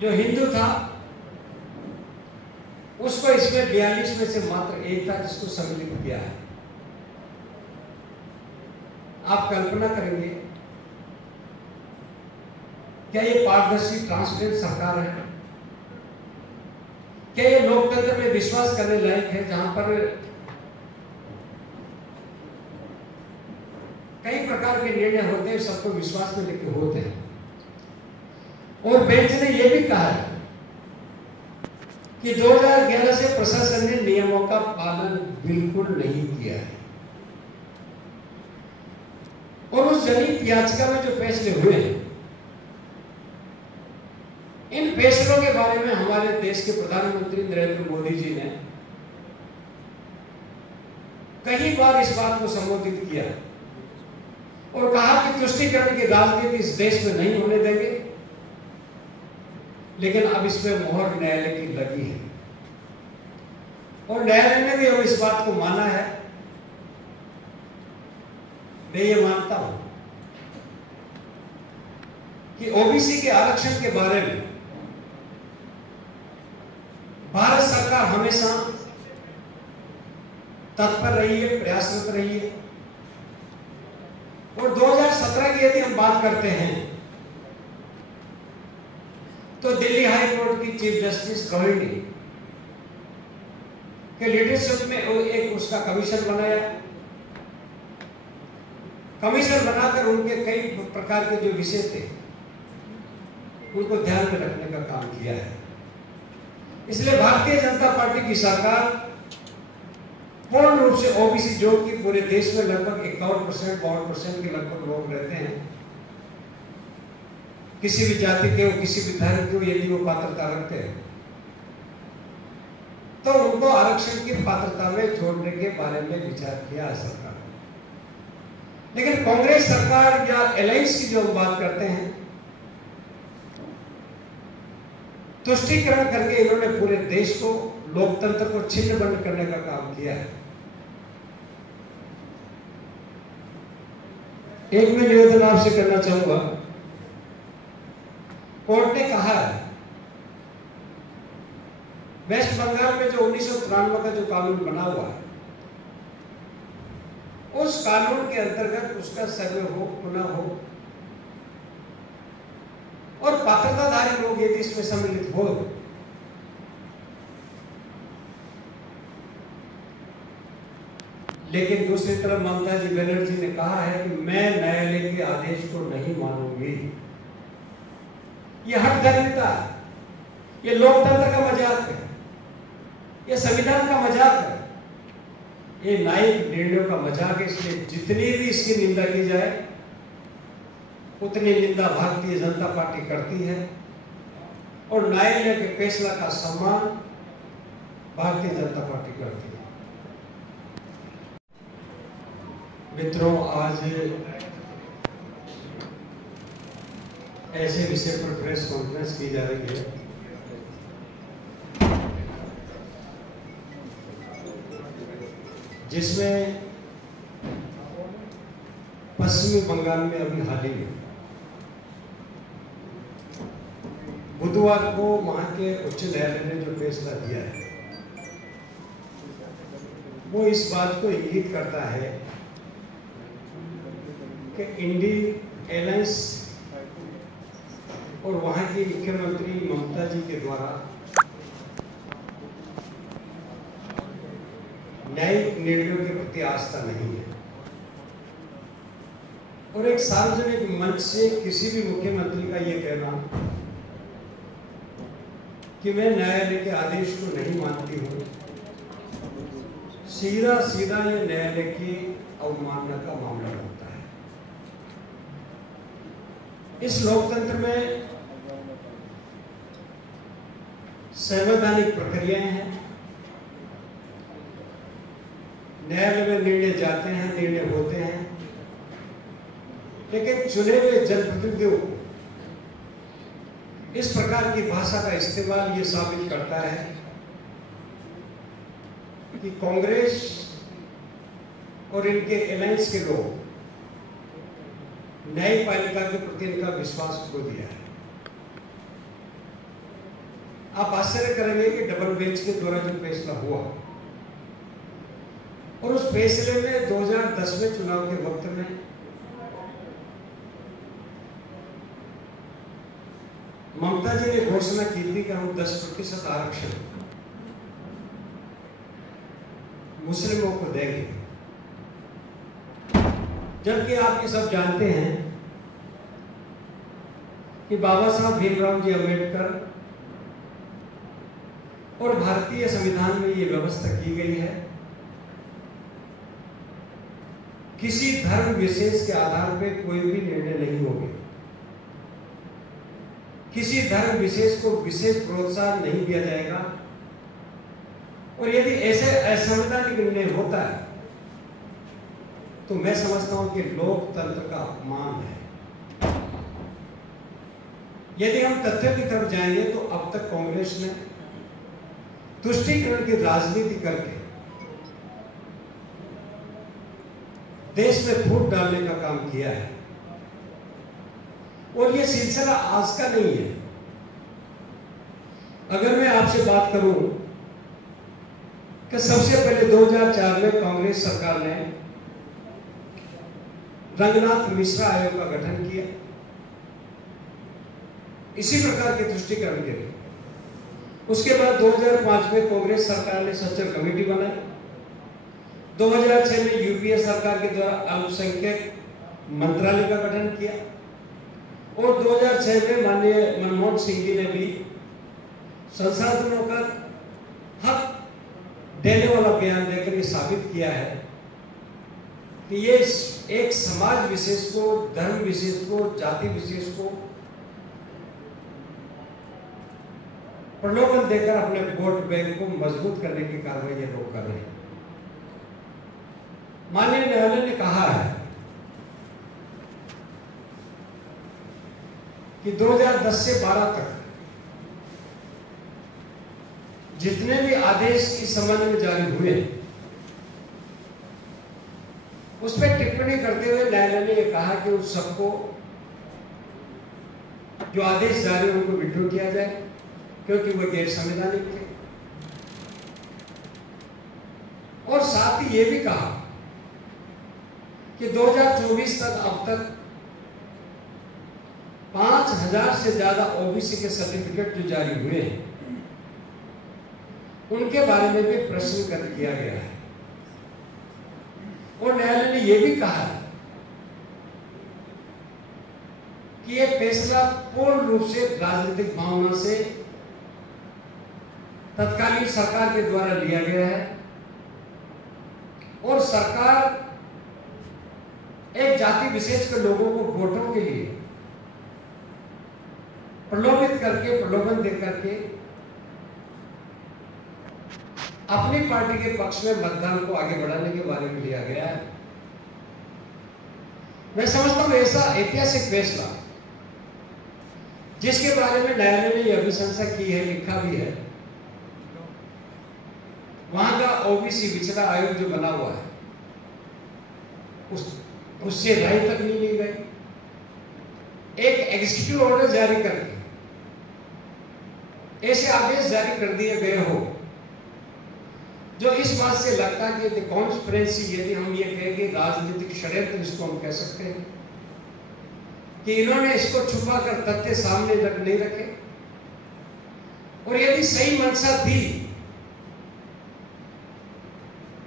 जो हिंदू था उसको इसमें 42 में से मात्र एक था जिसको सम्मिलित किया है। आप कल्पना करेंगे क्या ये पारदर्शी ट्रांसपेरेंट सरकार है? क्या ये लोकतंत्र में विश्वास करने लायक है, जहां पर कई प्रकार के निर्णय होते हैं, सबको विश्वास में लेके होते हैं। और बेंच ने यह भी कहा है कि 2011 से प्रशासन ने नियमों का पालन बिल्कुल नहीं किया है। और उस जनहित याचिका में जो फैसले हुए हैं, इन फैसलों के बारे में हमारे देश के प्रधानमंत्री नरेंद्र मोदी जी ने कई बार इस बात को संबोधित किया और कहा कि तुष्टीकरण की राजनीति इस देश में नहीं होने देंगे। लेकिन अब इसमें मोहर न्यायालय की लगी है और न्यायालय ने भी अब इस बात को माना है। मैं ये मानता हूं कि ओबीसी के आरक्षण के बारे में भारत सरकार हमेशा तत्पर रही है, प्रयासरत रही है। और 2017 की यदि हम बात करते हैं तो दिल्ली हाई कोर्ट की चीफ जस्टिस रोहिणी के लीडरशिप में एक उसका कमीशन बनाया। कमीशन बनाकर उनके कई प्रकार के जो विषय थे उनको ध्यान में रखने का काम किया है। इसलिए भारतीय जनता पार्टी की सरकार पूर्ण रूप से ओबीसी, जो कि पूरे देश में लगभग 51% के लगभग लोग रहते हैं, किसी भी जाति के हो, किसी भी धर्म के हो, यदि वो पात्रता रखते हैं तो उनको आरक्षण की पात्रता में जोड़ने के बारे में विचार किया है सरकार। लेकिन कांग्रेस सरकार या अलायंस की जो हम बात करते हैं, तुष्टीकरण करके इन्होंने पूरे देश को, लोकतंत्र को छिन्न-भिन्न करने का काम किया है। एक मैं निवेदन आपसे करना चाहूंगा। कोर्ट ने कहा है वेस्ट बंगाल में जो 1993 का जो कानून बना हुआ है, उस कानून के अंतर्गत उसका सर्वे हो, पुनः हो और पात्रताधारी लोग यदि इसमें सम्मिलित हो लेकिन दूसरी तरफ ममता जी बनर्जी ने कहा है कि मैं न्यायालय के आदेश को नहीं मानूंगी। ये हक धर्मिता है, ये लोकतंत्र का मजाक है, ये संविधान का मजाक है, ये न्यायिक निर्णयों का मजाक है। इसलिए जितनी भी इसकी निंदा की जाए उतनी निंदा भारतीय जनता पार्टी करती है और न्यायालय के फैसला का सम्मान भारतीय जनता पार्टी करती है। मित्रों, आज ऐसे विषय पर प्रेस कॉन्फ्रेंस की जा रही है जिसमें पश्चिमी बंगाल में अभी हाल ही में बुधवार को वहां के उच्च न्यायालय ने जो फैसला दिया है वो इस बात को इंगित करता है कि इंडी अलायंस और वहां की मुख्यमंत्री ममता जी के द्वारा न्यायिक निर्णयों के प्रति आस्था नहीं है। और एक सार्वजनिक मंच से किसी भी मुख्यमंत्री का यह कहना कि मैं न्यायालय के आदेश को नहीं मानती हूं, सीधा सीधा ये न्यायालय की अवमानना का मामला होता है। इस लोकतंत्र में संवैधानिक प्रक्रियाएं हैं, न्यायालय में निर्णय जाते हैं, निर्णय होते हैं, लेकिन चुने हुए जनप्रतिनिधियों को इस प्रकार की भाषा का इस्तेमाल ये साबित करता है कि कांग्रेस और इनके अलायंस के लोग न्यायपालिका के प्रति इनका विश्वास खो दिया है। आप आश्चर्य करेंगे कि डबल बेंच के द्वारा जो फैसला हुआ, और उस फैसले में 2010 में चुनाव के वक्त में ममता जी ने घोषणा की थी कि हम 10% आरक्षण मुस्लिमों को देंगे, जबकि आप ये सब जानते हैं कि बाबा साहब भीमराव जी अम्बेडकर और भारतीय संविधान में ये व्यवस्था की गई है, किसी धर्म विशेष के आधार पर कोई भी निर्णय नहीं होंगे, किसी धर्म विशेष को विशेष प्रोत्साहन नहीं दिया जाएगा, और यदि ऐसे असंवैधानिक निर्णय होता है तो मैं समझता हूं कि लोकतंत्र का अपमान है। यदि हम तथ्यों की तरफ जाएंगे तो अब तक कांग्रेस ने तुष्टीकरण की राजनीति करके देश में फूट डालने का काम किया है, और ये सिलसिला आज का नहीं है। अगर मैं आपसे बात करूं कि सबसे पहले 2004 में कांग्रेस सरकार ने रंगनाथ मिश्रा आयोग का गठन किया, इसी प्रकार के तुष्टीकरण के लिए। उसके बाद 2005 में कांग्रेस सरकार ने सच्चर कमेटी बनाई, 2006 में यूपीए सरकार के द्वारा अल्पसंख्यक मंत्रालय का गठन किया, और 2006 में माननीय मनमोहन सिंह जी ने भी संसाधनों का हक देने वाला बयान देकर ये साबित किया है कि ये एक समाज विशेष को, धर्म विशेष को, जाति विशेष को प्रलोभन देकर अपने वोट बैंक को मजबूत करने की कार्रवाई ये लोग कर रहे हैं। माननीय न्यायालय ने कहा है कि 2010 से 12 तक जितने भी आदेश इस संबंध में जारी हुए, उस पर टिप्पणी करते हुए न्यायालय ने यह कहा कि उस सबको जो आदेश जारी उनको विड्रॉ किया जाए, क्योंकि वह गैर संवैधानिक थे। और साथ ही यह भी कहा कि 2024 तक अब तक 5000 से ज्यादा ओबीसी के सर्टिफिकेट जो जारी हुए हैं, उनके बारे में भी प्रश्न कर किया गया है। और न्यायालय ने यह भी कहा कि यह फैसला पूर्ण रूप से राजनीतिक भावना से तत्कालीन सरकार के द्वारा लिया गया है, और सरकार एक जाति विशेष के लोगों को वोटों के लिए प्रलोभित करके, प्रलोभन दे करके अपनी पार्टी के पक्ष में मतदान को आगे बढ़ाने के बारे में लिया गया है। मैं समझता हूं ऐसा ऐतिहासिक फैसला, जिसके बारे में न्यायालय ने यह अभिशंसा की है, लिखा भी है, वहां का ओबीसी पिछड़ा आयोग जो बना हुआ है उससे राय तक नहीं ली गई। एक एग्जीक्यूटिव ऑर्डर जारी करके ऐसे आदेश जारी कर दिए गए हो जो इस बात से लगता है कि कॉन्स्पिरेसी, यदि हम ये कहेंगे राजनीतिक षड्यंत्र इसको हम कह सकते हैं, कि इन्होंने इसको छुपा कर तथ्य सामने तक नहीं रखे। और यदि सही मंशा थी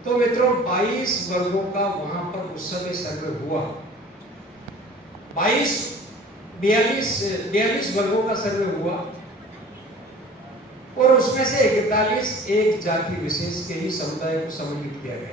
तो मित्रों 22 वर्गों का वहां पर उस समय सर्वे हुआ, 42 वर्गों का सर्वे हुआ, और उसमें से 41 एक जाति विशेष के ही समुदाय को सम्मिलित किया गया।